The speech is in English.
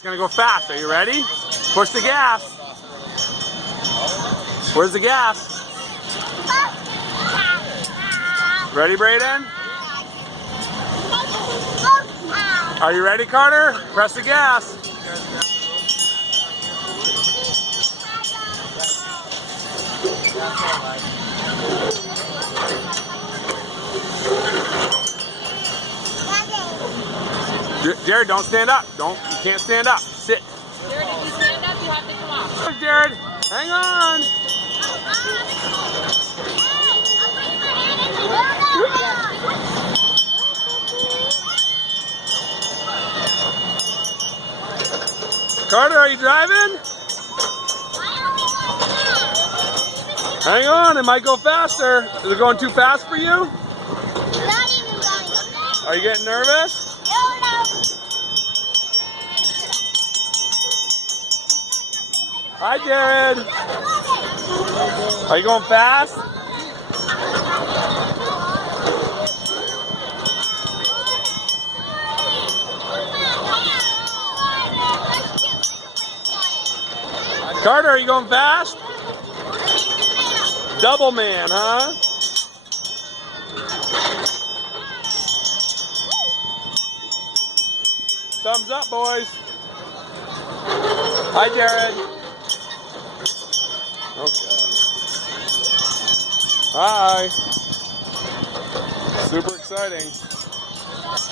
It's gonna go fast. Are you ready? Push the gas. Where's the gas? Ready, Braden? Are you ready, Carter? Press the gas. Jared, don't stand up. You can't stand up. Sit. Jared, if you stand up, you have to come off. Jared, hang on. Carter, are you driving? Hang on, it might go faster. Is it going too fast for you? Are you getting nervous? Hi, Jared. Are you going fast? Carter, are you going fast? Double man, huh? Thumbs up, boys. Hi, Jared. Okay. Hi. Super exciting.